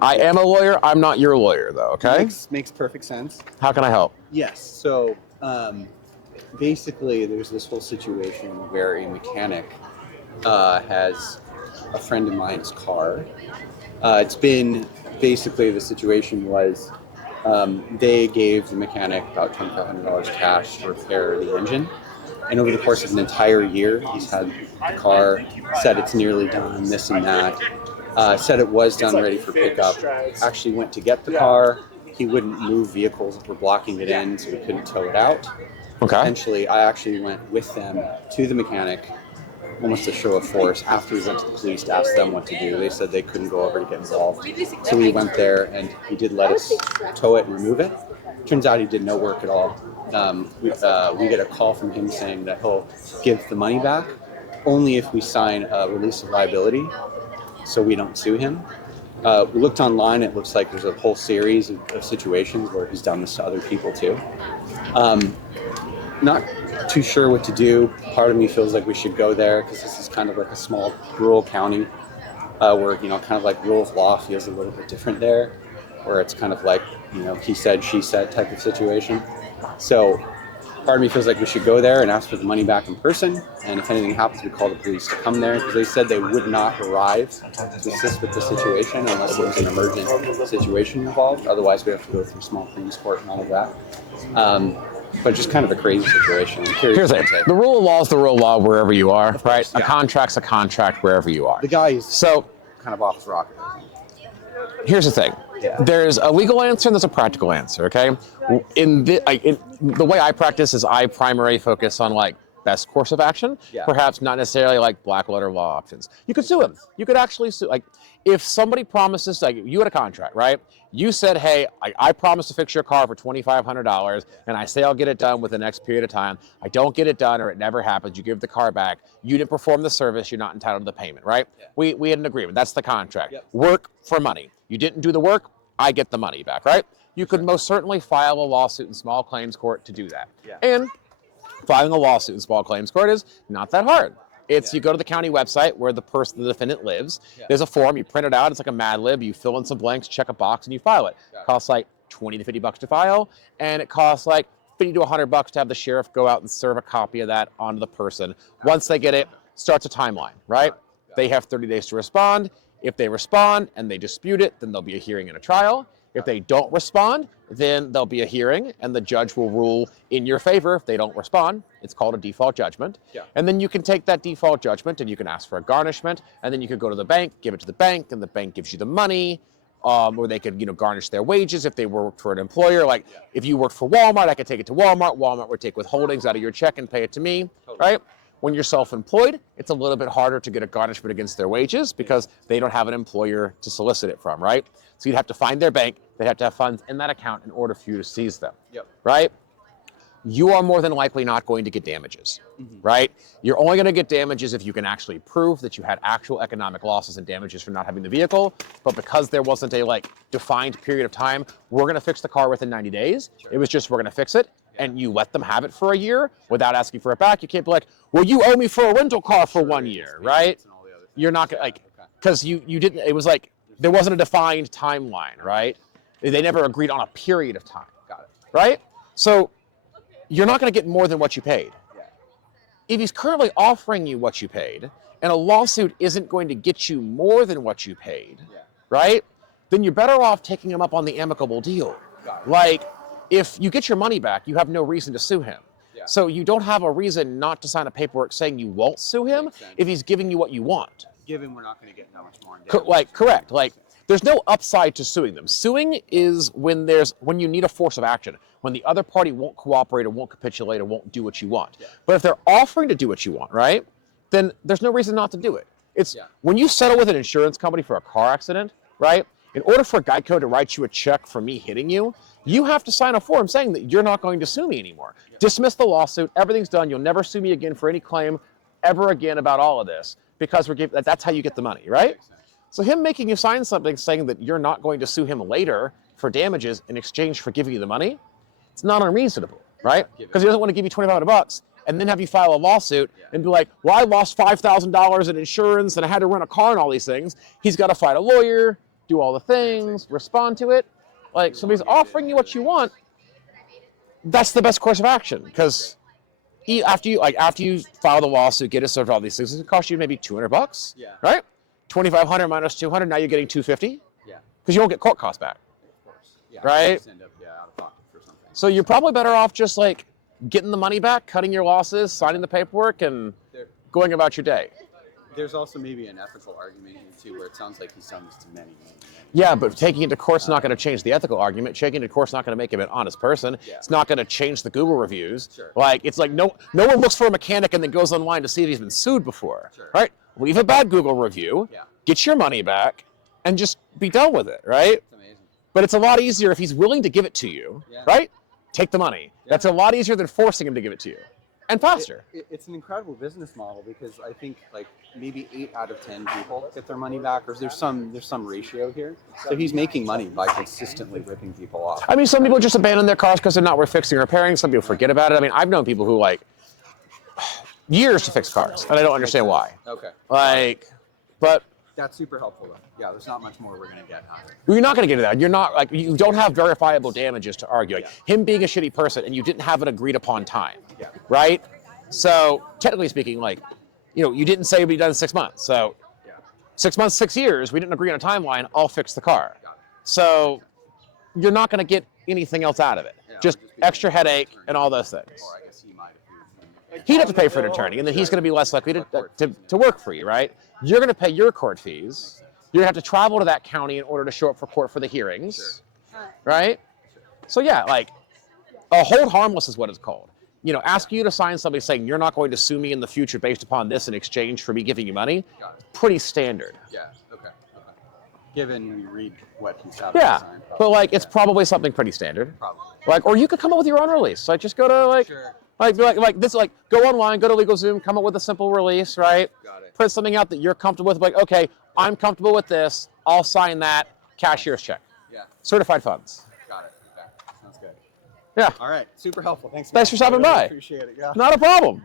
I am a lawyer. I'm not your lawyer, though, okay? Makes perfect sense. How can I help? Yes. So basically, there's this whole situation where a mechanic has a friend of mine's car. It's been basically the situation was they gave the mechanic about $2,500 cash to repair the engine. And over the course of an entire year, he's had the car, said it's nearly done, this and that. Said it was done, ready for pickup. Actually went to get the car. He wouldn't move vehicles that were blocking it in, so we couldn't tow it out. Okay. Eventually, I actually went with them to the mechanic, almost a show of force. After we went to the police to ask them what to do, they said they couldn't go over to get involved. So we went there, and he did let us tow it and remove it. Turns out he did no work at all. We get a call from him saying that he'll give the money back only if we sign a release of liability, so we don't sue him. We looked online. It looks like there's a whole series of situations where he's done this to other people too. Not too sure what to do. Part of me feels like we should go there because this is kind of like a small rural county where, kind of like rule of law feels a little bit different there, where it's kind of like, he said, she said type of situation. So part of me feels like we should go there and ask for the money back in person. And if anything happens, we call the police to come there, because they said they would not arrive to assist with the situation unless there was an emergent situation involved. Otherwise, we have to go through small claims court and all of that. But just kind of a crazy situation. Here's it. The rule of law is the rule of law wherever you are, course, right? yeah. A contract's a contract wherever you are. The guy is So kind of off his rocker. here's the thing. Yeah. There's a legal answer and there's a practical answer, okay? The way I practice is I primarily focus on best course of action, perhaps not necessarily black letter law options. You could sue him. You could actually sue. If somebody promises, you had a contract, right? You said, hey, I promise to fix your car for $2,500, and I say I'll get it done within the next period of time. I don't get it done, or it never happens. You give the car back. You didn't perform the service. You're not entitled to the payment, right? Yeah. We had an agreement. That's the contract. Yep. Work for money. You didn't do the work. I get the money back, right? You could most certainly file a lawsuit in small claims court to do that. Yeah. And filing a lawsuit in small claims court is not that hard. You go to the county website where the defendant lives. Yeah. There's a form, you print it out, it's like a Mad Lib, you fill in some blanks, check a box, and you file it. It costs $20 to $50 to file, and it costs $50 to $100 to have the sheriff go out and serve a copy of that onto the person. Once they get it, starts a timeline, right? They have 30 days to respond. If they respond and they dispute it, then there'll be a hearing and a trial. If they don't respond, then there'll be a hearing and the judge will rule in your favor. If they don't respond, it's called a default judgment. Yeah. And then you can take that default judgment and you can ask for a garnishment, and then you could go to the bank, give it to the bank, and the bank gives you the money, or they could garnish their wages if they worked for an employer. If you worked for Walmart, I could take it to Walmart. Walmart would take withholdings out of your check and pay it to me, right? When you're self-employed, it's a little bit harder to get a garnishment against their wages because they don't have an employer to solicit it from, right? So you'd have to find their bank. They'd have to have funds in that account in order for you to seize them, right? You are more than likely not going to get damages, right? You're only going to get damages if you can actually prove that you had actual economic losses and damages for not having the vehicle. But because there wasn't a defined period of time, we're going to fix the car within 90 days. Sure. It was just, we're going to fix it. And you let them have it for a year without asking for it back. You can't be like, well, you owe me for a rental car for 1 year, right? You're not going to, because you didn't, it was there wasn't a defined timeline, right? They never agreed on a period of time. Got it. Right? So you're not going to get more than what you paid. Yeah. If he's currently offering you what you paid, and a lawsuit isn't going to get you more than what you paid, right? Then you're better off taking him up on the amicable deal. If you get your money back, you have no reason to sue him. Yeah. So you don't have a reason not to sign a paperwork saying you won't sue him if he's giving you what you want. Given we're not going to get that much more. Correct. There's no upside to suing them. Suing is when you need a force of action, when the other party won't cooperate or won't capitulate or won't do what you want. Yeah. But if they're offering to do what you want, right, then there's no reason not to do it. When you settle with an insurance company for a car accident, right, in order for Geico to write you a check for me hitting you, you have to sign a form saying that you're not going to sue me anymore. Yeah. Dismiss the lawsuit. Everything's done. You'll never sue me again for any claim ever again about all of this, because that's how you get the money, right? So him making you sign something saying that you're not going to sue him later for damages in exchange for giving you the money, it's not unreasonable, right? Because he doesn't want to give you $2,500 and then have you file a lawsuit and be like, well, I lost $5,000 in insurance and I had to rent a car and all these things. He's got to find a lawyer. do all the things, respond to it. Like somebody's offering you what you want, that's the best course of action. Because after you file the lawsuit, get it served, all these things, it cost you maybe $200, Yeah. right? 2,500 minus 200, now you're getting 250 Yeah. because you won't get court costs back, Of course. Yeah. right? You just end up out of pocket for something. So you're probably better off just like getting the money back, cutting your losses, signing the paperwork, and There, going about your day. there's also maybe an ethical argument here too, where it sounds like he's done this to many. Yeah, but taking it to court's not going to change the ethical argument. Taking it to court's not going to make him an honest person. Yeah. It's not going to change the Google reviews. Sure. Like it's like no one looks for a mechanic and then goes online to see if he's been sued before. Sure. Right? Leave a bad Google review. Yeah. Get your money back, and just be done with it. Right? It's amazing. But it's a lot easier if he's willing to give it to you. Yeah. Right? Take the money. Yeah. That's a lot easier than forcing him to give it to you, and faster. It's an incredible business model because I think like maybe 8 out of 10 people get their money back, or there's some ratio here. So he's making money by consistently ripping people off. I mean, some people just abandon their cars because they're not worth fixing or repairing. Some people forget about it. I mean, I've known people who like years to fix cars, and I don't understand why. Okay. Like, but That's super helpful though. Yeah, there's not much more we're gonna get out of it. you're not going to get to that. You're not like you don't have verifiable damages to argue. Like him being a shitty person, and you didn't have an agreed upon time, Yeah. right? So technically speaking, like, you didn't say it'd be done in 6 months. So Yeah. 6 months, 6 years, we didn't agree on a timeline. I'll fix the car. Got it. So you're not going to get anything else out of it. Yeah, Just it'll just be extra an headache attorney. and all those things. Or I guess he might have. He'd have to pay for an attorney, and then he's going to be less likely to work for you, right? You're going to pay your court fees. You're going to have to travel to that county in order to show up for court for the hearings, right? So yeah, like a hold harmless is what it's called. Ask you to sign something saying you're not going to sue me in the future based upon this in exchange for me giving you money. Got it. Pretty standard. Yeah. Okay. Given when you read what he's had Yeah, to sign, but like it's probably something pretty standard. probably. Like, or you could come up with your own release. Like, just go to like. Sure. Like this, like go online, go to LegalZoom, come up with a simple release, right? Got it. Print something out that you're comfortable with. Like, okay, I'm comfortable with this. I'll sign that. Cashier's check. Yeah. Certified funds. Got it. Okay. Sounds good. Yeah, All right. Super helpful. Thanks. Thanks man. for stopping I really by. Appreciate it. Yeah. not a problem.